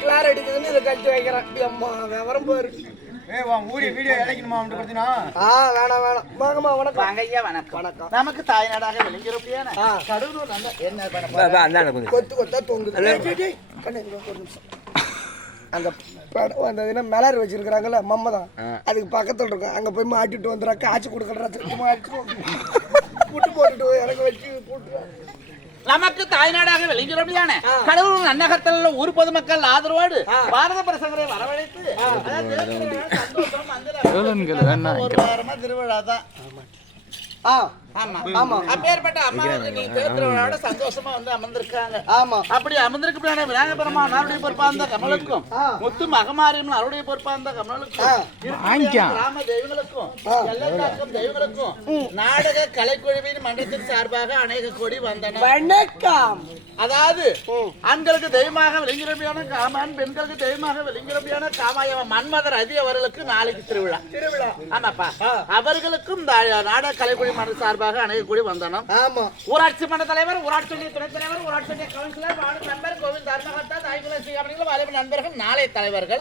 கிளார் அடிக்குதுன்னு இதை கட்டி வைக்கிறேன். அம்மா விவரம் பாரு. வீடியோ எடுக்கணுமா அப்படினா? வேணாம் வாங்கம்மா. வணக்கம். வாங்க ஐயா, வணக்கம். வணக்கம். நமக்கு தாய்நாடாக விளங்கிறோம். கடவுள் நல்ல என்ன பண்ண கொத்து கொத்தா தொங்குது. கண்ணு ஒரு நிமிஷம். அங்க படம் வந்ததுன்னா மலர் வச்சிருக்கிறாங்கல்ல மம்மதான், அதுக்கு பக்கத்துல இருக்கும். அங்க போய் மாட்டிட்டு வந்துடுறா, காய்ச்சி கொடுக்குறா, புட்டு போட்டுட்டு எனக்கு வச்சு போட்டுருவா. நமக்கு தாய்நாடாக விளங்கிறோம். கடவுள் நன்னகத்தில் ஊர் பொதுமக்கள் ஆதரவோடு பாரத பிரசங்கரை வரவழைத்து ஒரு வாரமா திருவிழா தான். அப்பேற்பட்ட அம்மாவுக்கு நீங்க திருவிழாவோட சந்தோஷமா வந்து அமர்ந்திருக்காங்க. அப்படி அமர்ந்திருக்கு விநாயகர் பெருமான் அருடைய பொறுப்பாந்த கமலுக்கும், முத்து மகமாரியம் அருடைய பொறுப்பாந்த கமலுக்கும், கிராம தெய்வங்களுக்கும், எல்லைக்காக்கும் தெய்வங்களுக்கும் நாடக கலைக்குழுவின் மன்றத்தின் சார்பாக அநேக கோடி வந்தன. வணக்கம். அதாவது ஆண்களுக்கு தெய்வமாக விளங்கிறபியான காமான், பெண்களுக்கு தெய்வமாக விளங்கிறபியான காமாயவ மன்மதர் அதி அவர்களுக்கு நாளைக்கு திருவிழா. ஆமாப்பா, அவர்களுக்கும் நாடக கலைக்குழு மன்ற சார்பாக அநேக கூடி வந்தனம். ஊராட்சி மன்ற தலைவர், ஊராட்சி ஒன்றிய துணைத் தலைவர், ஊராட்சி ஒன்றிய கவுன்சிலர், வார்டு மெம்பர், கோவில் தர்மகர்த்தா, தாய்குலசி அப்படிங்கிற வாலிப நண்பர்கள், நாளை தலைவர்கள்,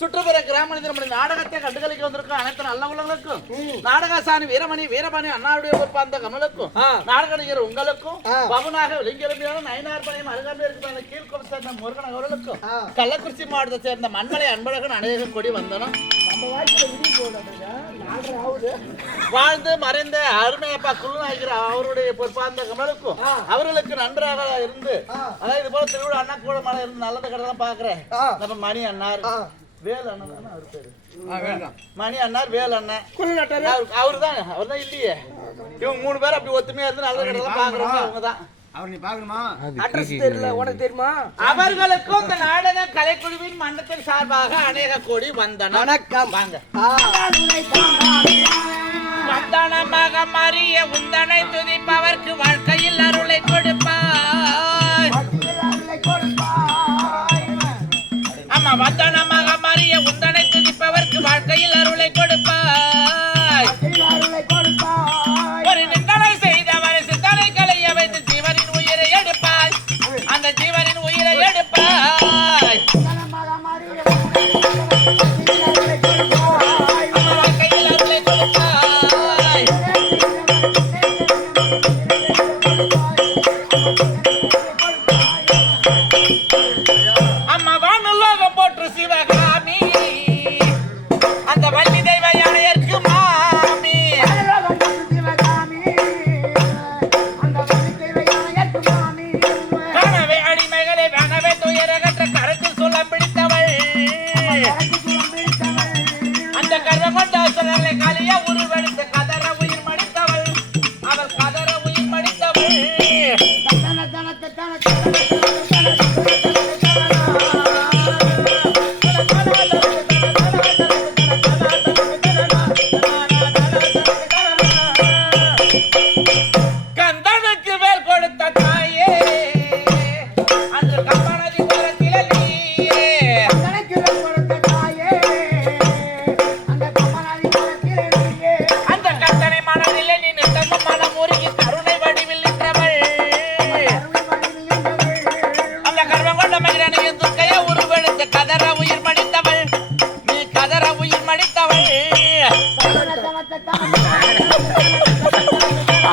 சுற்றுப்புற கிராம நாடகத்தை கண்டுகளிக்க வந்திருக்கும் அனைத்து நல்ல உள்ளங்களுக்கும், நாடகசாணி வீரமணி அண்ணாவுடைய பொறுப்பாந்த கமலுக்கும், நாடக நடிகர் உங்களுக்கும், பவனாக விளங்கியமையான நயனார்பனையும் அருகாமையிருக்கிற கீழ்கொண்டு சேர்ந்த முருகன் அவர்களுக்கும், கள்ளக்குறிச்சி மாவட்டத்தை சேர்ந்த மண்மலை அன்பழகன் அநேக கொடி வந்தனம். வாழ்ந்து மறைந்த அருமையப்பா குழுநாயகர் அவருடைய பொறுப்பாந்த கமலுக்கும் அவர்களுக்கு நன்றாக இருந்து, அதாவது இது போல திருவிழா அண்ணா கூட மலை இருந்து நல்லது கடலாம் பாக்குறேன். நம்ம மணி அண்ணார் வேல் அண்ணன் அவர் பேரு மணி அண்ணார் வேல் அண்ணன் அவர்தான் இல்லையே. இவங்க 3 பேர் அப்படி ஒத்துமையா இருந்து நல்ல கடலாம் பாக்குறவங்க அவங்கதான். அவர்களுக்கும் இந்த நாடக கலைக்குழுவின் மன்றத்தின் சார்பாக அநேக கோடி வந்தன. வணக்கம். வாங்க. வந்தனமாக மறிய உந்தனை துதிப்பவர்க்கு வாழ்க்கையில் அருளை கொடுப்பாய். ஆமா, வந்தனமாக மறிய உந்தனை துதிப்பவர்க்கு வாழ்க்கையில் அருளை கொடுப்பாய். ஒரு நிந்தனை செய்தவரை சிந்தனை கலைய வைத்து ஜீவனின் உயிரை எடுப்பாய். அந்த ஜீவனின் உயிரை எடுப்பாய்.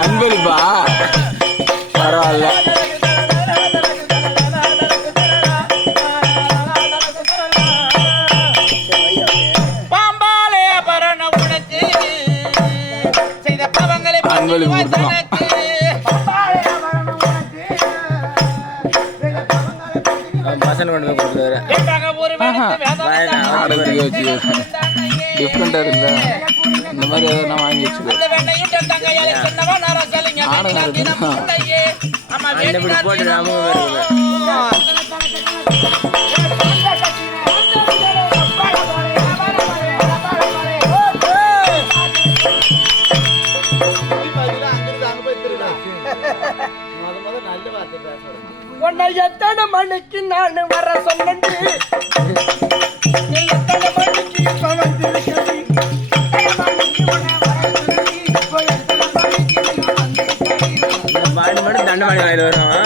அன்பளிப்பா பரவாயில்ல. பாம்பாலே பரண உனக்கு செய்த பாவங்களை டிஃப்ரெண்டா இருந்தா இந்த மாதிரி எதாவது வாங்கி வச்சுக்கோ. உன்னை எத்தனை மணிக்கு நான் வர சொன்னேன், எத்தனை மணிக்கு இப்ப வந்திருக்கிறது, மட்டும் தண்டவாணி வாங்கிட்டு வரோம்.